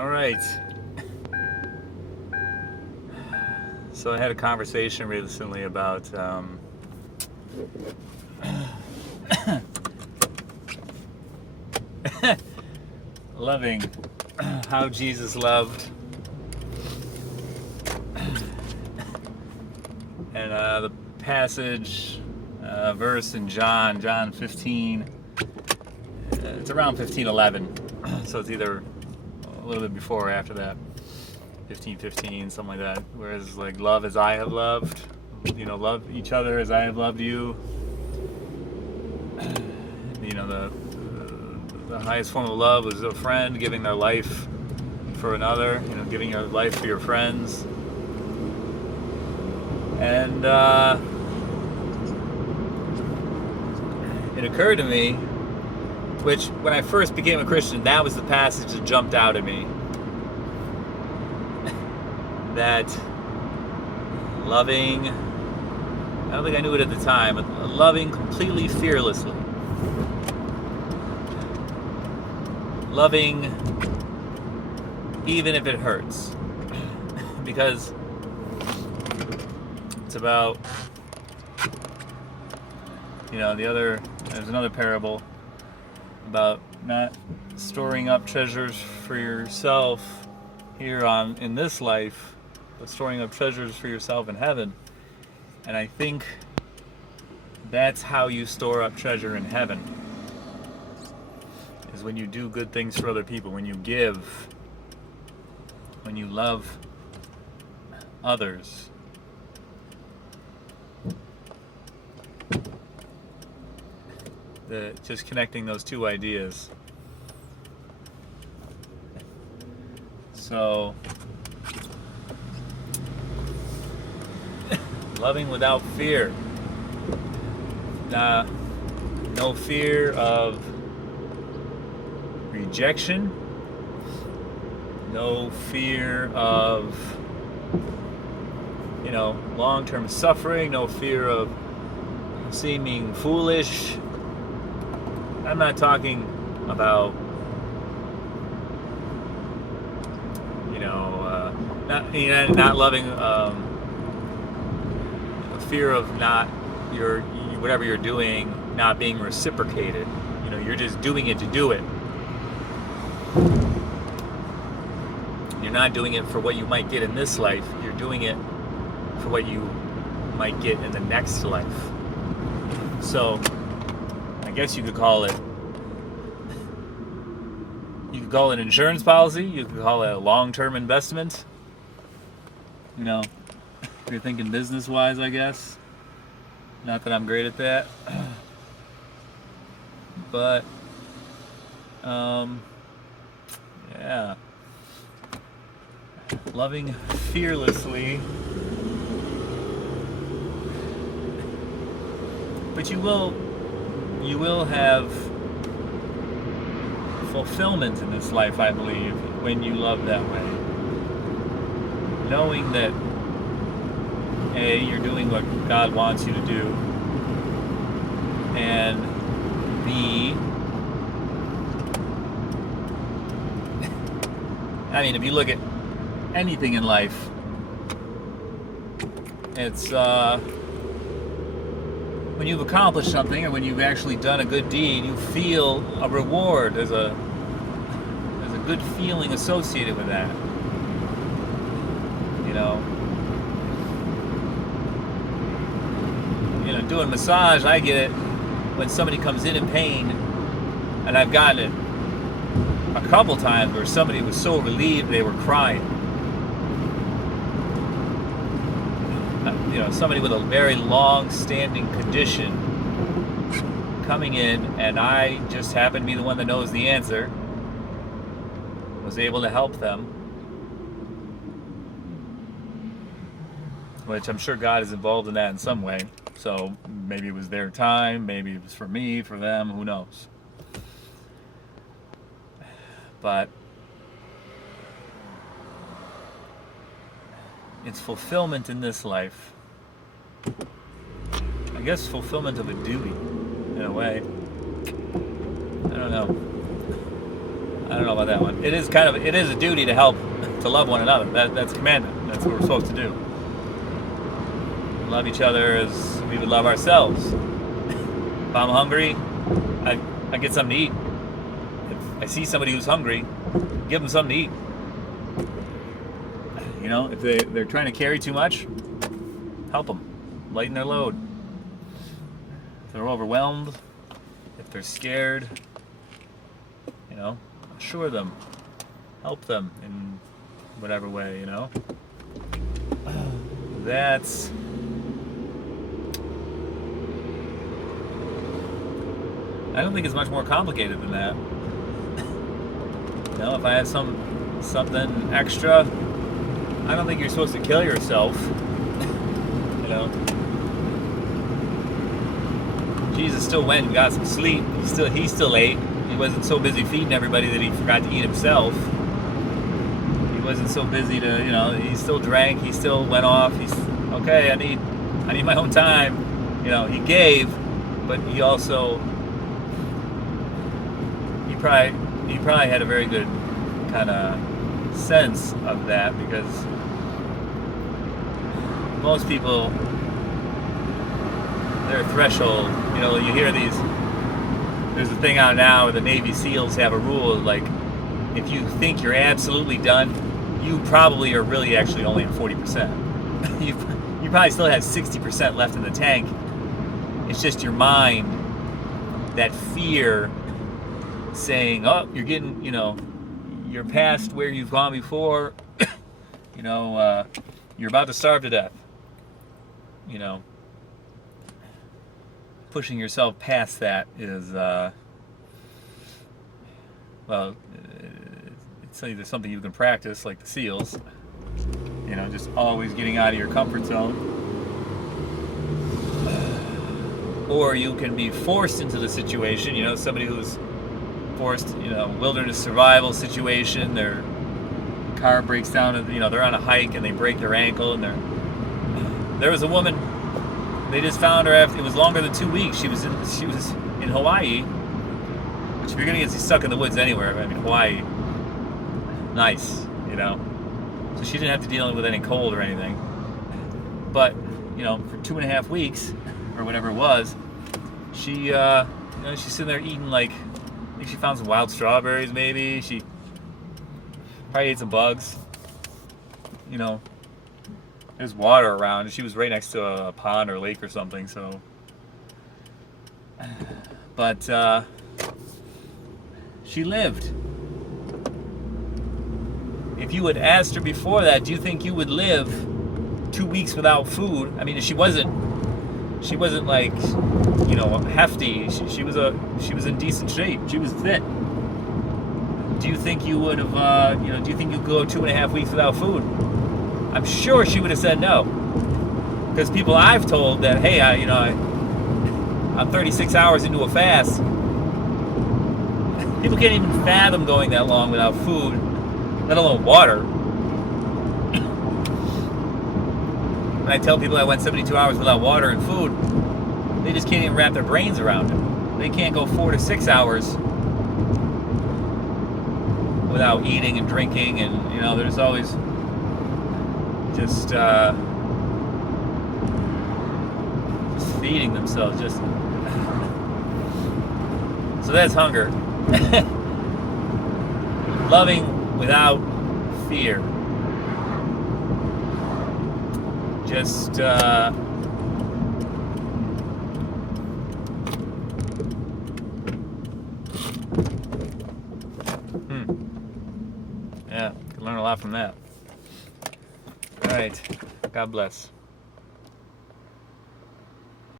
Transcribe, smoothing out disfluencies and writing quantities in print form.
All right. So I had a conversation recently about loving, how Jesus loved, and the passage, verse in John 15. It's around 15:11, so it's either a little bit before or after that. 15:15, something like that. Whereas like love as I have loved, love each other as I have loved you. The highest form of love was a friend giving their life for another. Giving your life for your friends. And it occurred to me, which when I first became a Christian, that was the passage that jumped out at me. That loving, I don't think I knew it at the time, but loving completely fearlessly. Loving even if it hurts. Because it's about, there's another parable about not storing up treasures for yourself here in this life, but storing up treasures for yourself in heaven. And I think that's how you store up treasure in heaven, is when you do good things for other people, when you give, when you love others. Just connecting those two ideas. So, loving without fear. No fear of rejection. No fear of, long-term suffering. No fear of seeming foolish. I'm not talking about, not loving, a fear of whatever you're doing not being reciprocated. You're just doing it to do it. You're not doing it for what you might get in this life. You're doing it for what you might get in the next life. So, I guess you could call it an insurance policy. You could call it a long-term investment. If you're thinking business-wise, I guess. Not that I'm great at that. But, yeah. Loving fearlessly. But you will have fulfillment in this life, I believe, when you love that way. Knowing that A, you're doing what God wants you to do, and B, if you look at anything in life, it's when you've accomplished something, or when you've actually done a good deed, you feel a reward. There's a good feeling associated with that. Doing massage, I get it when somebody comes in pain, and I've gotten it a couple times where somebody was so relieved they were crying. Somebody with a very long-standing condition coming in, and I just happen to be the one that knows the answer, was able to help them, which I'm sure God is involved in that in some way. So maybe it was their time, maybe it was for me, for them, who knows. But it's fulfillment in this life. I guess fulfillment of a duty, in a way. I don't know. don't know about that one. It is a duty to help, to love one another. That's a commandment. That's what we're supposed to do. Love each other as we would love ourselves. If I'm hungry, I get something to eat. If I see somebody who's hungry, give them something to eat. You know, if they're trying to carry too much, help them. Lighten their load. If they're overwhelmed, if they're scared, you know, assure them. Help them in whatever way, you know. That's... I don't think it's much more complicated than that. You know, if I have something extra, I don't think you're supposed to kill yourself. You know, Jesus still went and got some sleep. He still ate. He wasn't so busy feeding everybody that he forgot to eat himself. He wasn't so busy to, you know, he still drank. He still went off. He's okay. I need my own time. You know, he gave, but he also. He probably had a very good kind of sense of that, because most people, their threshold, you know, you hear these, there's a thing out now where the Navy SEALs have a rule, like, if you think you're absolutely done, you probably are really actually only at 40%. You probably still have 60% left in the tank. It's just your mind, that fear, saying, oh, you're getting, you know, you're past where you've gone before, you know, you're about to starve to death. You know, pushing yourself past that is, well, it's either something you can practice, like the SEALs, you know, just always getting out of your comfort zone, or you can be forced into the situation, you know, somebody who's forced, you know, wilderness survival situation, their car breaks down, you know, they're on a hike and they break their ankle, and there was a woman, they just found her after, it was longer than 2 weeks, she was in Hawaii, which if you're gonna get stuck in the woods anywhere, I mean, Hawaii, nice, you know, so she didn't have to deal with any cold or anything, but, you know, for 2.5 weeks, or whatever it was, she, you know, she's sitting there eating, like, I think she found some wild strawberries, maybe. She probably ate some bugs. You know, there's water around, and she was right next to a pond or a lake or something, so. But she lived. If you had asked her before that, do you think you would live 2 weeks without food? I mean, she wasn't like, you know, hefty. She was in decent shape. She was fit. Do you think you would have, you know, do you think you'd go 2.5 weeks without food? I'm sure she would have said no. Because people I've told that, hey, I'm 36 hours into a fast. People can't even fathom going that long without food, let alone water. When I tell people I went 72 hours without water and food, they just can't even wrap their brains around it. They can't go 4 to 6 hours without eating and drinking, and, you know, there's always just feeding themselves, just. So that's hunger. Loving without fear. Just yeah, can learn a lot from that. All right, God bless.